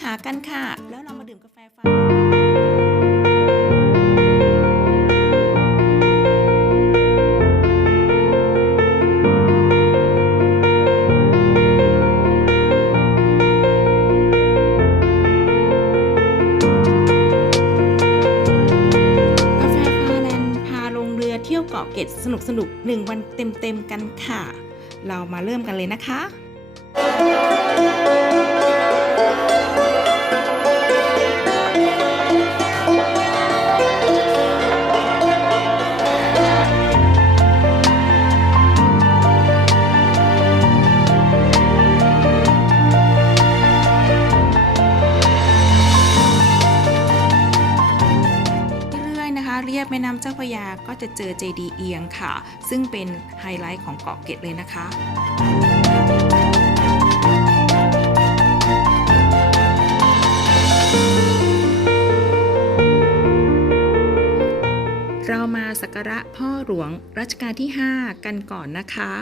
ขากันค่ะ แล้วเรามาดื่มกาแฟฟ้ากาแฟฟาแลนด์พาลงเรือเที่ยวเกาะเกร็ดสนุกสนุกหนึ่งวันเต็มๆกันค่ะ เรามาเริ่มกันเลยนะคะ อเจดีเอียงค่ะ ซึ่งเป็นไฮไลท์ของเกาะเกร็ดเลยนะคะเรามาสักการะพ่อหลวงรัชกาลที่ 5 กันก่อนนะคะ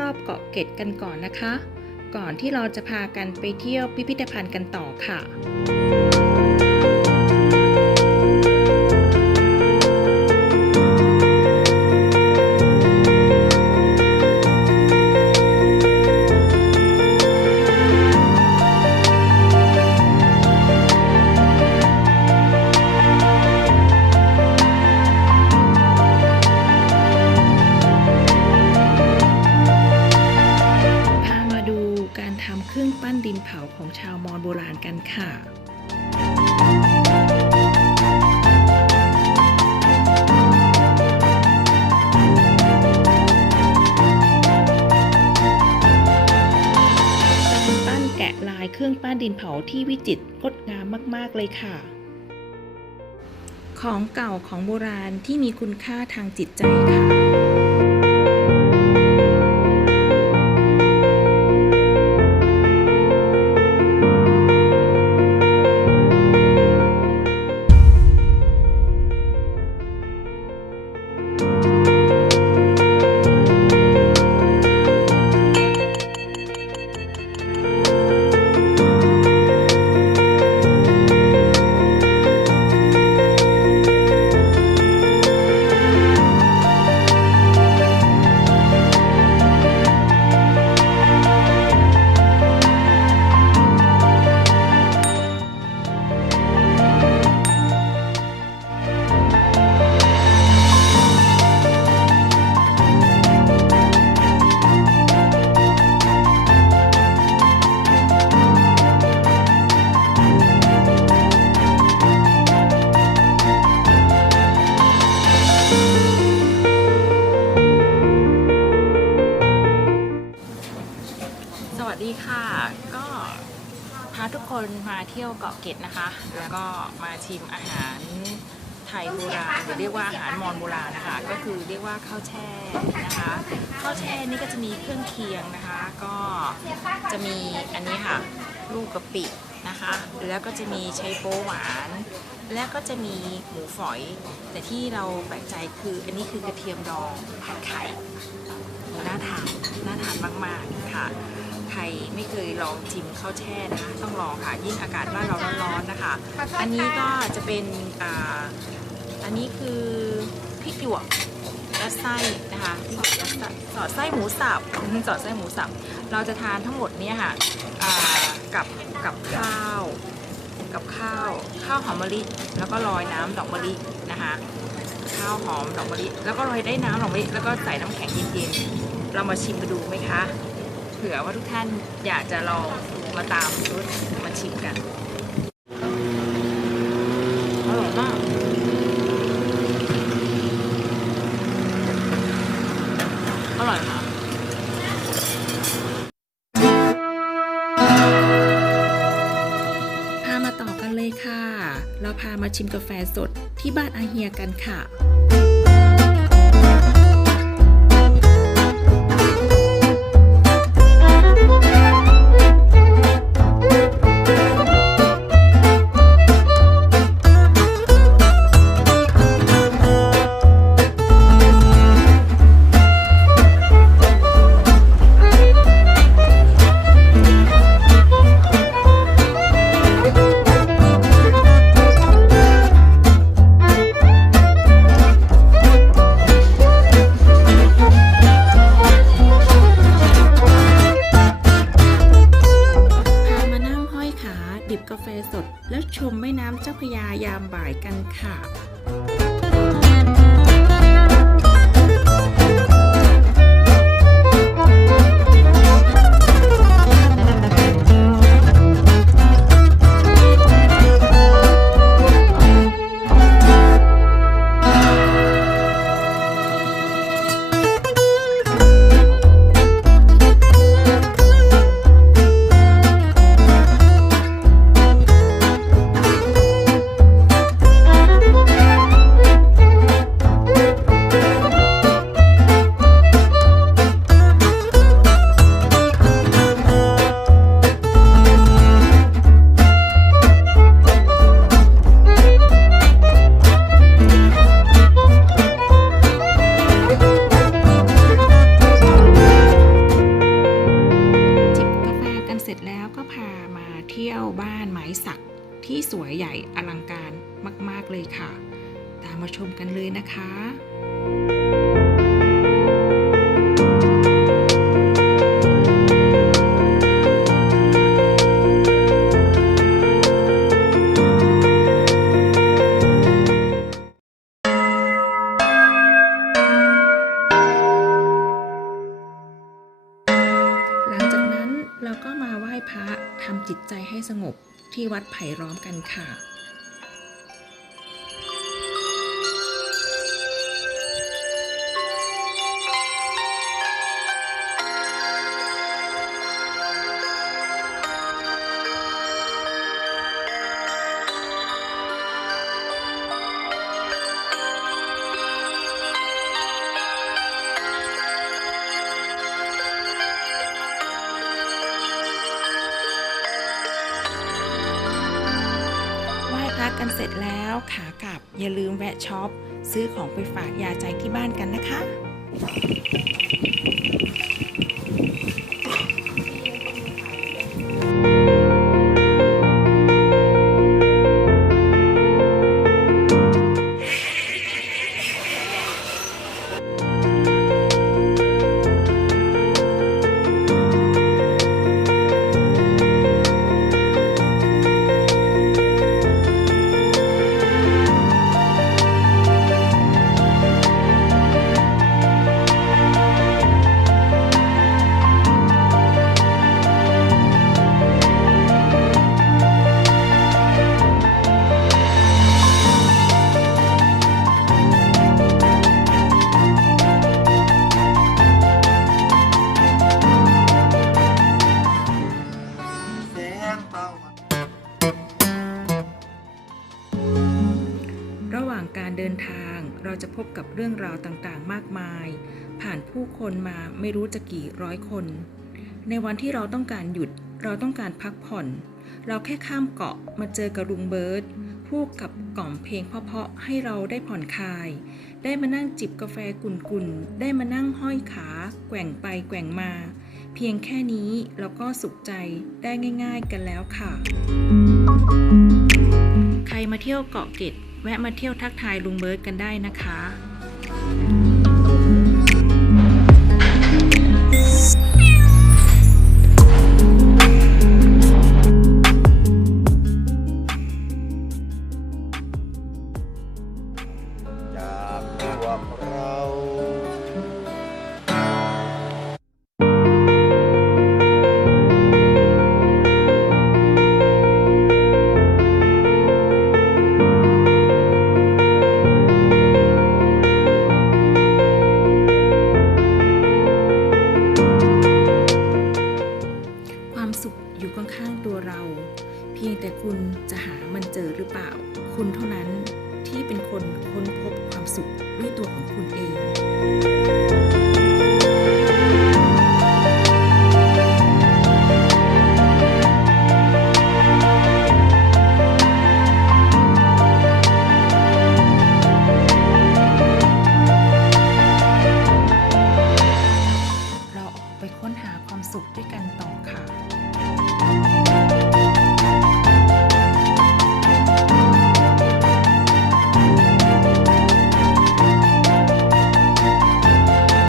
รอบๆเกาะเกร็ดกันก่อนนะคะ ก่อนที่เราจะพากันไปเที่ยวพิพิธภัณฑ์กันต่อค่ะ เครื่องปั้นดินเผาของชาวมอญโบราณกันค่ะการปั้นแกะลายเครื่องปั้นดินเผาที่วิจิตรงดงามมาก ๆ เลยค่ะ ของเก่าของโบราณที่มีคุณค่าทางจิตใจค่ะ ส ราณหรือเรียกว่าอาหารมอญโบราณนะคะก็คือเรียกว่าข้าวแช่นะคะข้าวแช่นี่ก็จะมีเครื่องเคียงนะคะ ก็จะมีอันนี้ค่ะลูกกะปินะคะ แล้วก็จะมีไชโป๊หวาน แล้วก็จะมีหมูฝอย แต่ที่เราแปลกใจคืออันนี้คือกระเทียมดองผัดไข่น่าทานน่าทานมากๆค่ะใครไม่เคยลองชิมข้าวแช่นะคะต้องลองค่ะยิ่งอากาศบ้านเราร้อนๆนะคะ อันนี้ก็จะเป็น อันนี้คือพริกหยวกยัดไส้นะคะพริกหยวกยัดไส้สอดไส้หมูสับสอดไส้หมูสับ เราจะทานทั้งหมดเนี่ยค่ะกับกับข้าว กับข้าวข้าวหอมมะลิแล้วก็โรยน้ำดอกมะลินะคะข้าวหอมดอกมะลิแล้วก็โรยได้น้ำดอกมะลิแล้วก็ใส่น้ำแข็งเย็นๆเรามาชิมกันดูไหมคะเผื่อว่าทุกท่านอยากจะลองมาตามรถมาชิมกัน มาชิมกาแฟสดที่บ้านอาเฮียกันค่ะ มแม่น้ำเจ้าพระยายามบ่ายกันค่ะ บ้านไม้สักที่สวยใหญ่อลังการมาก ๆ เลยค่ะ ตามมาชมกันเลยนะคะ ใจให้สงบที่วัดไผ่ล้อมกันค่ะ เสร็จแล้วขากลับอย่าลืมแวะช็อป ซื้อของไปฝากยาใจที่บ้านกันนะคะ เดินทาง เราจะพบกับเรื่องราวต่างๆ มากมาย ผ่านผู้คนมาไม่รู้จะกี่ร้อยคน ในวันที่เราต้องการหยุด เราต้องการพักผ่อน เราแค่ข้ามเกาะมาเจอกับลุงเบิร์ตผู้กับกล่อมเพลงเพาะๆให้เราได้ผ่อนคลาย ได้มานั่งจิบกาแฟกุ่นๆ ได้มานั่งห้อยขาแกว่งไปแกว่งมา เพียงแค่นี้เราก็สุขใจได้ง่าย ๆกันแล้วค่ะ ใครมาเที่ยวเกาะเกร็ด แวะมาเที่ยวทักทายลุงเบิร์ตกันได้นะคะ พียงแต่คุณจะหามันเจอหรือเปล่า คุณเท่านั้นที่เป็นคนค้นพบความสุขด้วยตัวของคุณเอง